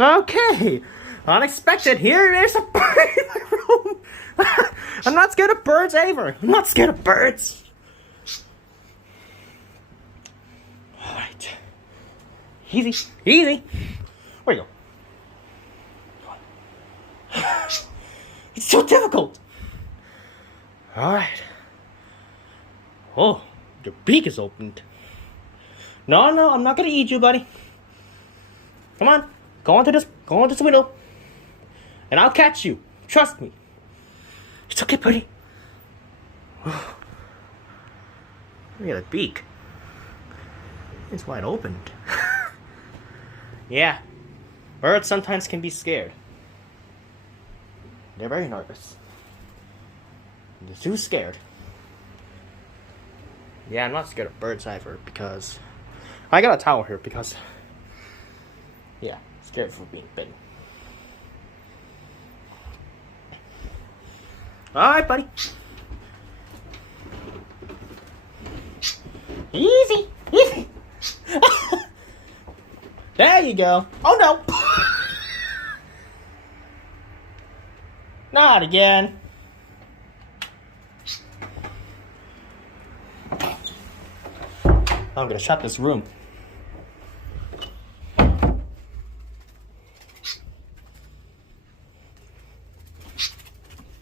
Okay, unexpected. There's a bird in my room. I'm not scared of birds, Aver. I'm not scared of birds. All right, easy, easy. Where you go? It's so difficult. All right. Oh, your beak is opened. No, I'm not gonna eat you, buddy. Come on, go onto this window, and I'll catch you. Trust me. It's okay, buddy. Look at the beak. It's wide open. Yeah, birds sometimes can be scared. They're very nervous. They're too scared. Yeah, I'm not scared of birds either because I got a towel here because, yeah, scared for being bitten. Alright, buddy. Easy, easy. There you go. Oh no. Not again. I'm gonna shut this room.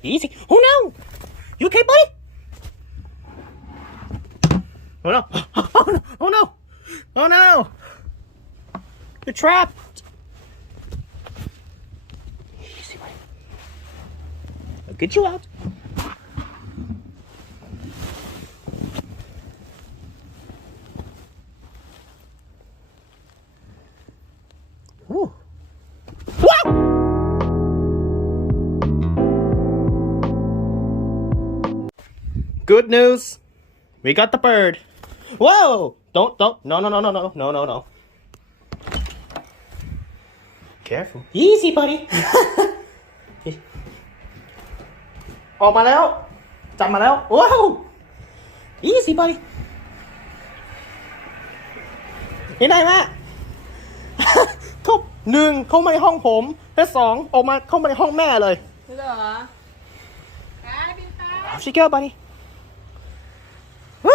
Easy. Oh no! You okay, buddy? Oh no! Oh no! Oh no! Oh no! You're trapped. Easy, buddy. I'll get you out. Ooh. Good news. We got the bird. Whoa! Don't. No. Careful. Easy, buddy. ออกมาแล้วจับมาแล้วว้าว Easy, buddy. เห็นไหมแม่ เขาหนึ่งเข้ามาในห้องผมและสองออกมาเข้ามาในห้องแม่เลยเหรอShe go, buddy. Woo!